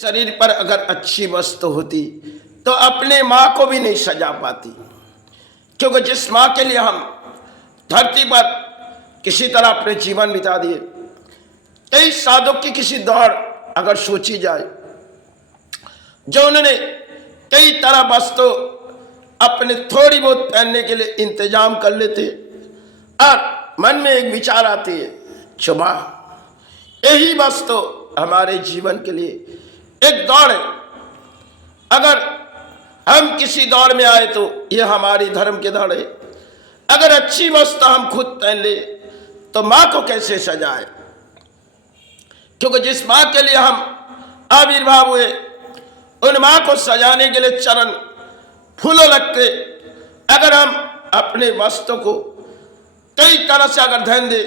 शरीर पर अगर अच्छी वस्तु होती तो अपने माँ को भी नहीं सजा पाती, क्योंकि जिस माँ के लिए हम धरती पर किसी तरह अपने जीवन बिता दिए। कई साधक की किसी दौड़ अगर सोची जाए, जो उन्होंने कई तरह वस्तु अपने थोड़ी बहुत पहनने के लिए इंतजाम कर लेते और मन में एक विचार आती है, चुमा यही वस्तु हमारे जीवन के लिए एक दौड़ है। अगर हम किसी दौड़ में आए तो यह हमारी धर्म की दौड़ है। अगर अच्छी वस्तु हम खुद पहन ले तो माँ को कैसे सजाए, क्योंकि जिस माँ के लिए हम आविर्भाव हुए उन माँ को सजाने के लिए चरण फूलों लगते। अगर हम अपने वस्तु को कई तरह से अगर ध्यान दे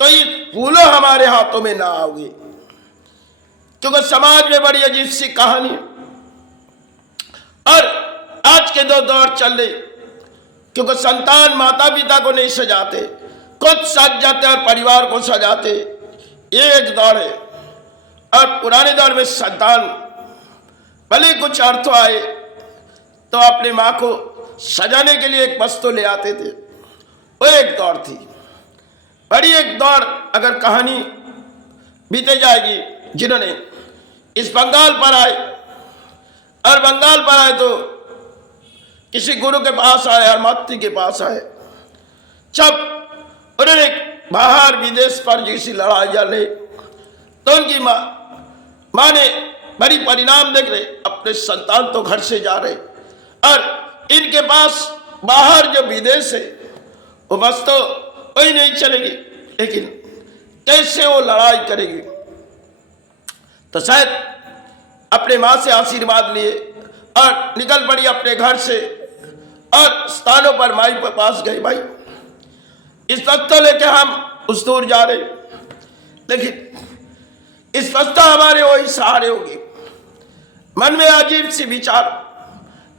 तो ये फूलों हमारे हाथों में ना आओगे, क्योंकि समाज में बड़ी अजीब सी कहानी और आज के दो दौर चल रहे, क्योंकि संतान माता पिता को नहीं सजाते, खुद सज जाते और परिवार को सजाते। ये एक दौर है। और पुराने दौर में संतान भले कुछ अर्थ आए तो अपने माँ को सजाने के लिए एक वस्तु ले आते थे। वो एक दौर थी, बड़ी एक दौर अगर कहानी बीते जाएगी। जिन्होंने इस बंगाल पर आए और बंगाल पर आए तो किसी गुरु के पास आए और मातृ के पास आए। जब उन्होंने बाहर विदेश पर जैसी लड़ाई चल रही तो उनकी माँ ने बड़ी परिणाम देख रहे, अपने संतान तो घर से जा रहे और इनके पास बाहर जो विदेश है वो बस तो वही नहीं चलेगी, लेकिन कैसे वो लड़ाई करेगी। तो शायद अपने माँ से आशीर्वाद लिए और निकल पड़ी अपने घर से और स्थानों पर माई के पास गई। भाई इस वक्त लेके हम उस दूर जा रहे, लेकिन इस वक्त हमारे वही सहारे होगी। मन में अजीब सी विचार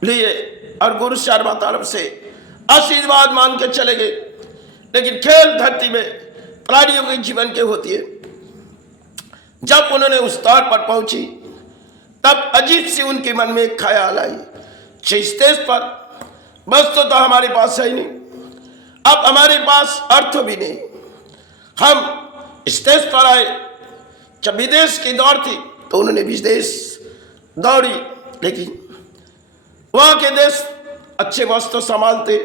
लिए और गुरु शर्मा तरफ से आशीर्वाद मांग के चले गए। लेकिन खेल धरती में प्राणियों के जीवन के होती है। जब उन्होंने उस दौर पर पहुंची तब अजीब सी उनके मन में एक ख्याल आई, स्टेज पर बस तो हमारे पास है ही नहीं, अब हमारे पास अर्थ भी नहीं। हम स्टेज पर आए, जब विदेश की दौड़ थी तो उन्होंने विदेश दौड़ी, लेकिन वहां के देश अच्छे वस्तु संभालते,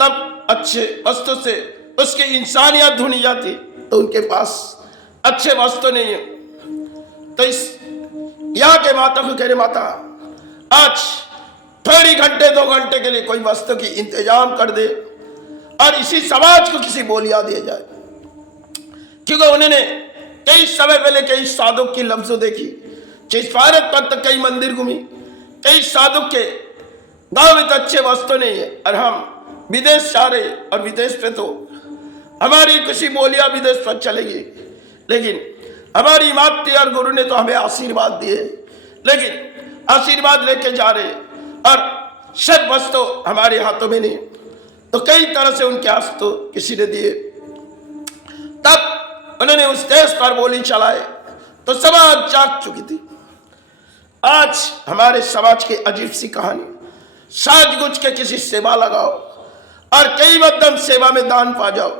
तब अच्छे वस्तु से उसकी इंसानियत ढूंढी जाती, तो उनके पास अच्छे वस्तु नहीं है। तो इस यहाँ के माता को कह रहे, माता आज थोड़ी घंटे 2 घंटे के लिए कोई वस्तु की इंतजाम कर दे और इसी समाज को किसी बोलिया दिया जाए, क्योंकि उन्होंने कई समय पहले कई साधु की लफ्जों देखी। जिस भारत पर तक कई मंदिर घूमी, कई साधु के गांव में तो अच्छे वस्तु नहीं है और हम विदेश जा रहे और विदेश पे तो हमारी किसी बोलिया विदेश पर चलेगी। लेकिन हमारी माता और गुरु ने तो हमें आशीर्वाद दिए, लेकिन आशीर्वाद लेके जा रहे और सब वस्तु हमारे हाथों में नहीं। तो कई तरह से उनके हाथ तो किसी ने दिए। तब उन्होंने उस देश पर बोली चलाए तो समाज जाग चुकी थी। आज हमारे समाज की अजीब सी कहानी, साज-गुज के किसी सेवा लगाओ और कई मध्यम सेवा में दान पा जाओ।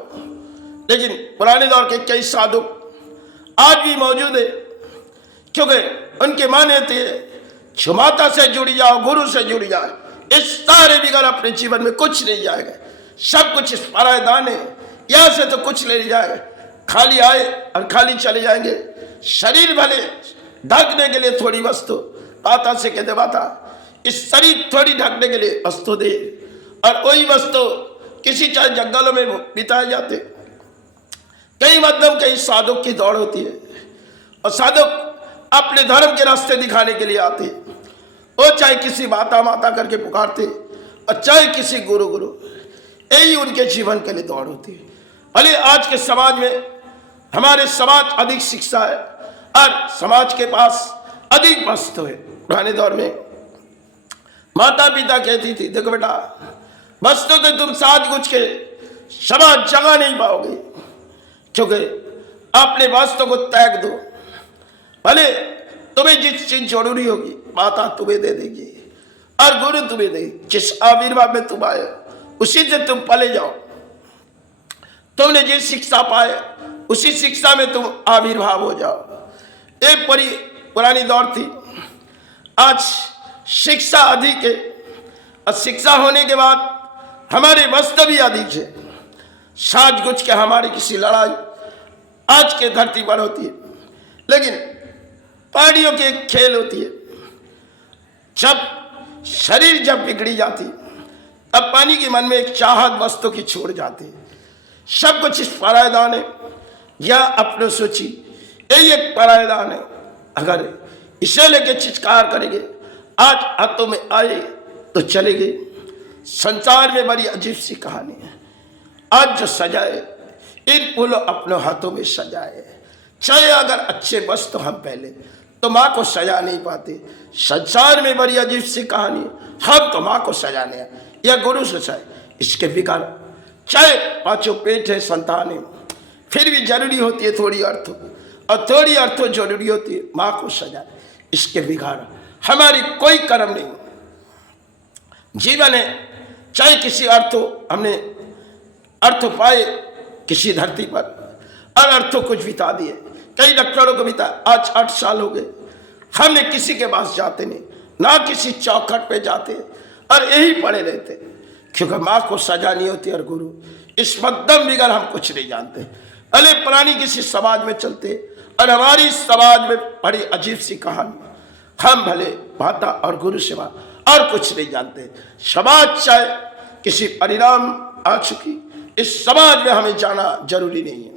लेकिन पुराने दौर के कई साधु आज भी मौजूद है, क्योंकि उनके माने थे माता से जुड़ी जाओ, गुरु से जुड़ी जाओ, इस सारे बिगड़ अपने जीवन में कुछ नहीं जाएगा, सब कुछ इस परायदान है, यहाँ से तो कुछ ले जाएगा, खाली आए और खाली चले जाएंगे। शरीर भले ढकने के लिए थोड़ी वस्तु माता से कहते, माता इस शरीर थोड़ी ढकने के लिए वस्तु दे, और वही वस्तु किसी चाहे जंगलों में बिताए जाते। कई मध्यम कई साधु की दौड़ होती है और साधु अपने धर्म के रास्ते दिखाने के लिए आते, वो चाहे किसी माता माता करके पुकारते और चाहे किसी गुरु गुरु, यही उनके जीवन के लिए दौड़ होती है। भले आज के समाज में हमारे समाज अधिक शिक्षा है और समाज के पास अधिक वस्तु है। पुराने दौर में माता पिता कहती थी, देखो बेटा वस्तु तो तुम साज गुज के समाज जगा नहीं पाओगे, क्योंकि अपने वस्तु को त्याग दो। भले तुम्हें जिस चीज जरूरी होगी माता तुम्हें दे देगी और गुरु तुम्हें देगी। जिस आविर्भाव में तुम आए उसी से तुम पले जाओ। तुमने जिस शिक्षा पाए उसी शिक्षा में तुम आविर्भाव हो जाओ। एक पुरानी दौर थी, आज शिक्षा अधिक है और शिक्षा होने के बाद हमारे वस्त्र भी अधिक है। साज गुज के हमारी किसी लड़ाई आज के धरती पर होती है, लेकिन पहाड़ियों के खेल होती है। जब शरीर जब बिगड़ी जाती तब पानी के मन में एक चाहत वस्तु की छोड़ जाती। सब कुछ इस परायदान है या अपने सोची यही एक परायदान है। अगर इसे लेके चित्कार करेंगे आज हाथों में आए तो चले गए। संसार में बड़ी अजीब सी कहानी है। आज जो सजाए इन फूलों अपने हाथों में सजाए, चाहे अगर अच्छे वस्तु हम पहले तो माँ को सजा नहीं पाते। संसार में बड़ी अजीब सी कहानी है। हम तो माँ को सजाने हैं या गुरु से सजाए, इसके बिगाड़ चाहे पांचों पेट है संतान है, फिर भी जरूरी होती है थोड़ी अर्थ और थोड़ी अर्थों जरूरी होती है माँ को सजाए। इसके बिगाड़ हमारी कोई कर्म नहीं। जीवन है, चाहे किसी अर्थों हमने अर्थ पाए किसी धरती पर और अर्थों कुछ बिता दिए। कई डॉक्टरों को बिता, आज 8 साल हो गए हमने किसी के पास जाते नहीं, ना किसी चौखट पे जाते और यही पड़े रहते, क्योंकि माँ को सजा नहीं होती। और गुरु इस मध्यम बिगड़ हम कुछ नहीं जानते। अरे पुरानी किसी समाज में चलते और हमारी समाज में बड़ी अजीब सी कहानी, हम भले माता और गुरु सेवा और कुछ नहीं जानते। समाज चाहे किसी परिणाम आ चुकी, इस समाज में हमें जाना जरूरी नहीं है।